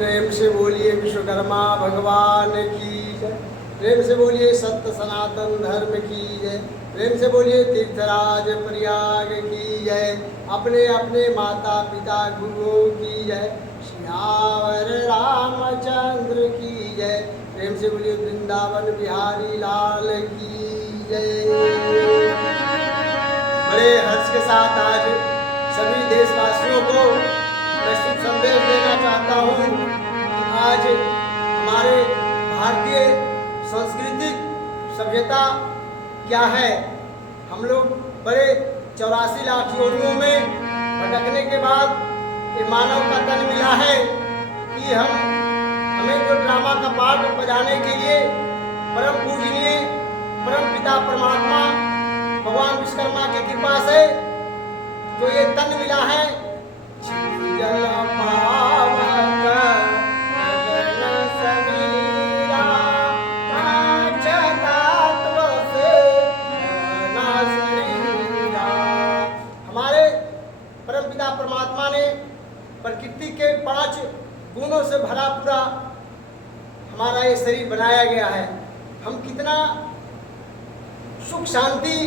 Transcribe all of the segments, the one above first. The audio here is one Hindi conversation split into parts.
प्रेम से बोलिए विश्वकर्मा भगवान की जय। प्रेम से बोलिए सत्य सनातन धर्म की जय। प्रेम से बोलिए तीर्थराज प्रयाग की जय। अपने अपने माता पिता गुरुओं की जय। श्यावर रामचंद्र की जय। प्रेम से बोलिए वृंदावन बिहारी लाल की जय। बड़े हर्ष के साथ आज सभी देशवासियों को मैं शुभ संदेश देना चाहता हूँ कि आज हमारे भारतीय सांस्कृतिक सभ्यता क्या है। हम लोग बड़े 84 लाख योनियों में भटकने के बाद ये मानव का तन मिला है कि हमें जो ड्रामा का पाठ बजाने के लिए परम पूजनीय परम पिता परमात्मा भगवान विश्वकर्मा की कृपा से जो ये तन मिला है, जल पावक गगन समीरा पांच तत्व से बना शरीरा। हमारे परमपिता परमात्मा ने प्रकृति के 5 गुणों से भरा पूरा हमारा ये शरीर बनाया गया है। हम कितना सुख शांति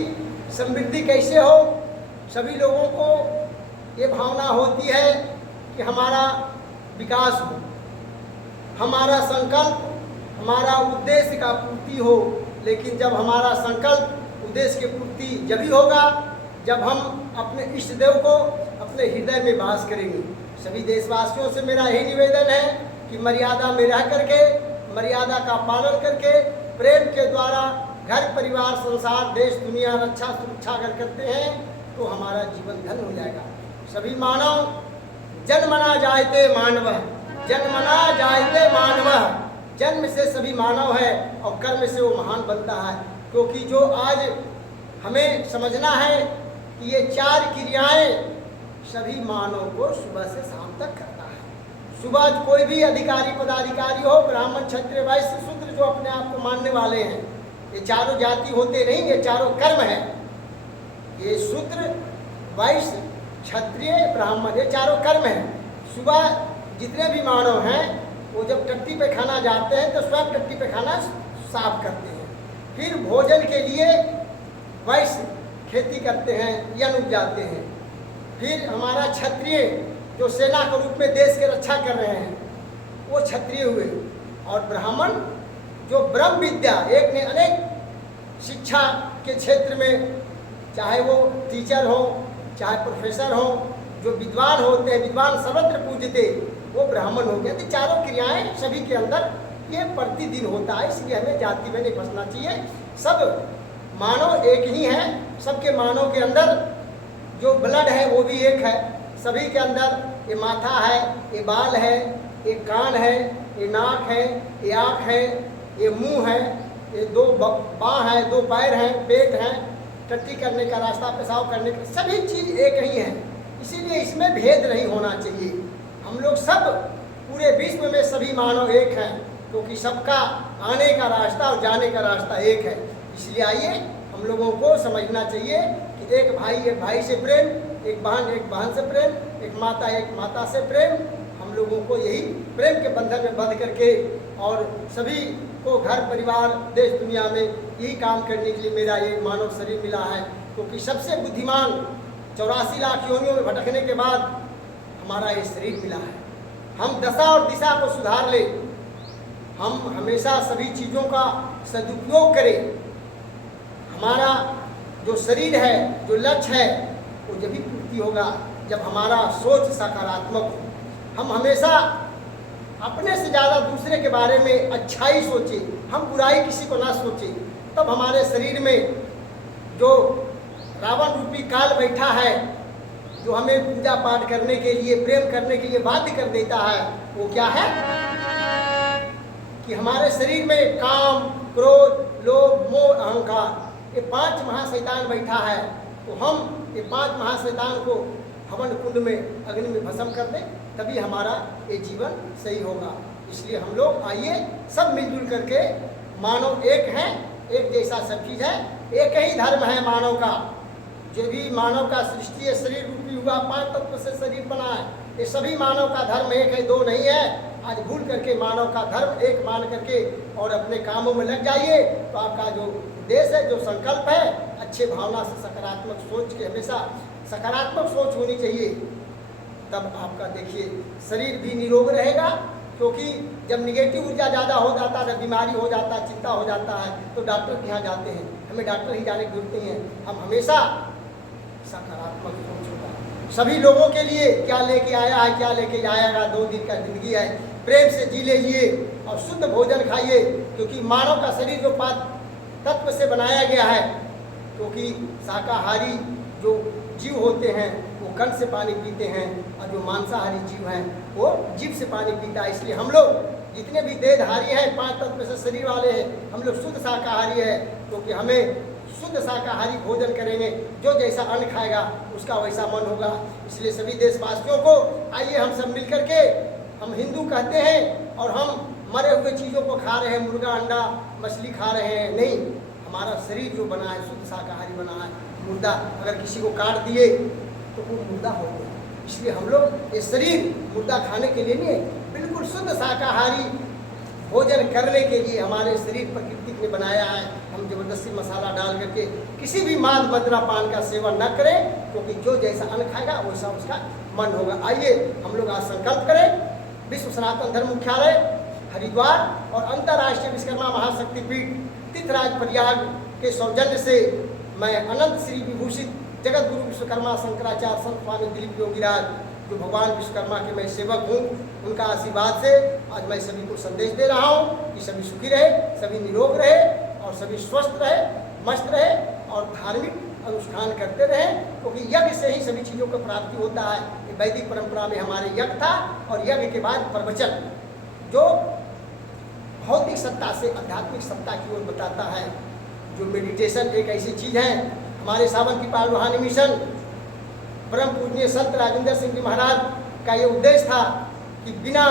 समृद्धि कैसे हो, सभी लोगों को ये भावना होती है कि हमारा विकास हो, हमारा संकल्प हमारा उद्देश्य का पूर्ति हो। लेकिन जब हमारा संकल्प उद्देश्य की पूर्ति जब ही होगा जब हम अपने इष्ट देव को अपने हृदय में वास करेंगे। सभी देशवासियों से मेरा यही निवेदन है कि मर्यादा में रह करके मर्यादा का पालन करके प्रेम के द्वारा घर परिवार संसार देश दुनिया रक्षा सुरक्षा अगर करते हैं तो हमारा जीवन धन हो जाएगा। सभी मानव जन्मना जायते मानव, जन्मना जायते मानव, जन्म से सभी मानव है और कर्म से वो महान बनता है। क्योंकि जो आज हमें समझना है कि ये 4 क्रियाएं सभी मानव को सुबह से शाम तक करता है। सुबह कोई भी अधिकारी पदाधिकारी हो, ब्राह्मण क्षत्रिय वैश्य शूद्र जो अपने आप को मानने वाले हैं, ये चारों जाति होते नहीं, ये चारों कर्म है। ये शूद्र वैश्य क्षत्रिय ब्राह्मण ये चारों कर्म हैं। सुबह जितने भी मानव हैं वो जब टट्टी पे खाना जाते हैं तो स्वयं टट्टी पे खाना साफ करते हैं। फिर भोजन के लिए वैश्य खेती करते हैं, अन्न उपजाते हैं। फिर हमारा क्षत्रिय जो सेना के रूप में देश की रक्षा कर रहे हैं वो क्षत्रिय हुए। और ब्राह्मण जो ब्रह्म विद्या एक ने अनेक शिक्षा के क्षेत्र में, चाहे वो टीचर हो चाहे प्रोफेसर हो, जो विद्वान होते हैं विद्वान सर्वत्र पूजते वो ब्राह्मण हो गए। तो चारों क्रियाएं सभी के अंदर ये प्रतिदिन होता है। इसलिए हमें जाति में नहीं फंसना चाहिए। सब मानव एक ही है। सबके मानव के अंदर जो ब्लड है वो भी एक है। सभी के अंदर ये माथा है, ये बाल है, ये कान है, ये नाक है, ये आँख है, ये मुंह है, ये 2 बाँह है, 2 पैर हैं, पेट है, टट्टी करने का रास्ता पेशाब करने का सभी चीज़ एक ही है। इसीलिए इसमें भेद नहीं होना चाहिए। हम लोग सब पूरे विश्व में सभी मानव एक हैं क्योंकि सबका आने का रास्ता और जाने का रास्ता एक है। इसलिए आइए हम लोगों को समझना चाहिए कि एक भाई से प्रेम, एक बहन से प्रेम, एक माता से प्रेम। हम लोगों को यही प्रेम के बंधन में बंध करके और सभी को घर परिवार देश दुनिया में यही काम करने के लिए मेरा ये मानव शरीर मिला है। क्योंकि सबसे बुद्धिमान 84 लाख योनियों में भटकने के बाद हमारा ये शरीर मिला है। हम दशा और दिशा को सुधार ले, हम हमेशा सभी चीज़ों का सदुपयोग करें। हमारा जो शरीर है जो लक्ष्य है वो जब भी पूर्ति होगा जब हमारा सोच सकारात्मक हो। हम हमेशा अपने से ज़्यादा दूसरे के बारे में अच्छाई सोचे, हम बुराई किसी को ना सोचे। तब हमारे शरीर में जो रावण रूपी काल बैठा है जो हमें पूजा पाठ करने के लिए प्रेम करने के लिए बाध्य कर देता है, वो क्या है कि हमारे शरीर में काम क्रोध लोभ मोह अहंकार ये 5 महाशैतान बैठा है। तो हम ये 5 महाशैतान को हवन कुंड में अग्नि में भस्म कर दें, तभी हमारा ये जीवन सही होगा। इसलिए हम लोग आइए सब मिलजुल करके, मानव एक है, एक जैसा सब चीज़ है, एक ही धर्म है मानव का। जो भी मानव का सृष्टि शरीर रूपी हुआ 5 तत्व से शरीर बना है, ये सभी मानव का धर्म एक है, 2 नहीं है। आज भूल करके मानव का धर्म एक मान करके और अपने कामों में लग जाइए, तो आपका जो उद्देश्य है, जो संकल्प है, अच्छे भावना से सकारात्मक सोच के, हमेशा सकारात्मक सोच होनी चाहिए। तब आपका देखिए शरीर भी निरोग रहेगा, क्योंकि जब निगेटिव ऊर्जा ज़्यादा हो जाता है, बीमारी हो जाता है, चिंता हो जाता है, तो डॉक्टर के यहाँ जाते हैं। हमें डॉक्टर ही जाने की जरूरत नहीं है, हम हमेशा सकारात्मक सोच होगा। सभी लोगों के लिए क्या लेके आया है, क्या लेके जाएगा, 2 दिन का जिंदगी है, प्रेम से जी लीजिए और शुद्ध भोजन खाइए, क्योंकि मानव का शरीर जो 5 तत्व से बनाया गया है, क्योंकि शाकाहारी जो जीव होते हैं वो कंठ से पानी पीते हैं, और जो मांसाहारी जीव हैं वो जीभ से पानी पीता है। इसलिए हम लोग जितने भी देहधारी हैं, 5 तत्व से शरीर वाले हैं, हम लोग शुद्ध शाकाहारी है, क्योंकि हमें शुद्ध शाकाहारी भोजन करेंगे, जो जैसा अन्न खाएगा उसका वैसा मन होगा। इसलिए सभी देशवासियों को आइए हम सब मिल करके, हम हिंदू कहते हैं और हम मरे हुए चीज़ों को खा रहे हैं, मुर्गा अंडा मछली खा रहे हैं, नहीं, हमारा शरीर जो बना है शुद्ध शाकाहारी बना है। मुर्दा अगर किसी को काट दिए तो वो मुर्दा हो गया, इसलिए हम लोग ये शरीर मुर्दा खाने के लिए नहीं है, बिल्कुल शुद्ध शाकाहारी भोजन करने के लिए हमारे शरीर प्रकृति ने बनाया है। हम जबरदस्ती मसाला डाल करके किसी भी मांस मदिरा पान का सेवन न करें, क्योंकि जो जैसा अन्न खाएगा वैसा उसका मन होगा। आइए हम लोग आज संकल्प करें, विश्व सनातन धर्म मुख्यालय हरिद्वार और अंतर्राष्ट्रीय विश्वकर्मा महाशक्तिपीठ तीर्थराज प्रयाग के सौजन्य से मैं अनंत श्री विभूषित जगत गुरु विश्वकर्मा शंकराचार्य संत स्वामी दिलीप योगीराज, जो भगवान विश्वकर्मा के मैं सेवक हूँ, उनका आशीर्वाद से आज मैं सभी को संदेश दे रहा हूँ कि सभी सुखी रहे, सभी निरोग रहे और सभी स्वस्थ रहे, मस्त रहे और धार्मिक अनुष्ठान करते रहे, क्योंकि यज्ञ से ही सभी चीज़ों को प्राप्ति होता है। वैदिक परंपरा में हमारे यज्ञ था, और यज्ञ के बाद प्रवचन, जो भौतिक सत्ता से आध्यात्मिक सत्ता की ओर बताता है। जो मेडिटेशन एक ऐसी चीज़ है, हमारे सावन की पाल रूहानी मिशन परम पूजनीय संत राजेंद्र सिंह जी महाराज का ये उद्देश्य था कि बिना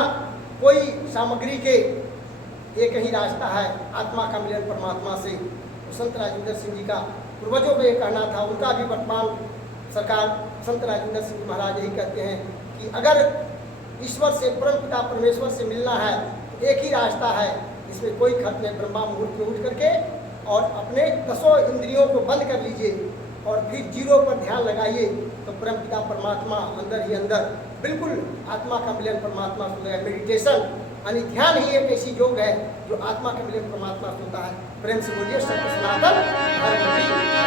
कोई सामग्री के एक ही रास्ता है आत्मा का मिलन परमात्मा से। तो संत राजेंद्र सिंह जी का पूर्वजों को ये कहना था, उनका भी वर्तमान सरकार संत राजेंद्र सिंह जी महाराज यही कहते हैं कि अगर ईश्वर से, परम पिता परमेश्वर से मिलना है तो एक ही रास्ता है, इसमें कोई खर्च नहीं। ब्रह्मा मुहूर्त में उठ करके और अपने 10 इंद्रियों को बंद कर लीजिए और फिर जीरो पर ध्यान लगाइए, तो परम पिता परमात्मा अंदर ही अंदर बिल्कुल आत्मा का मिलन परमात्मा से होगा। मेडिटेशन यानी ध्यान ही एक ऐसी योग है जो आत्मा का मिलन परमात्मा से होता है। प्रेम से बोलिए सत्य सनातन धर्म की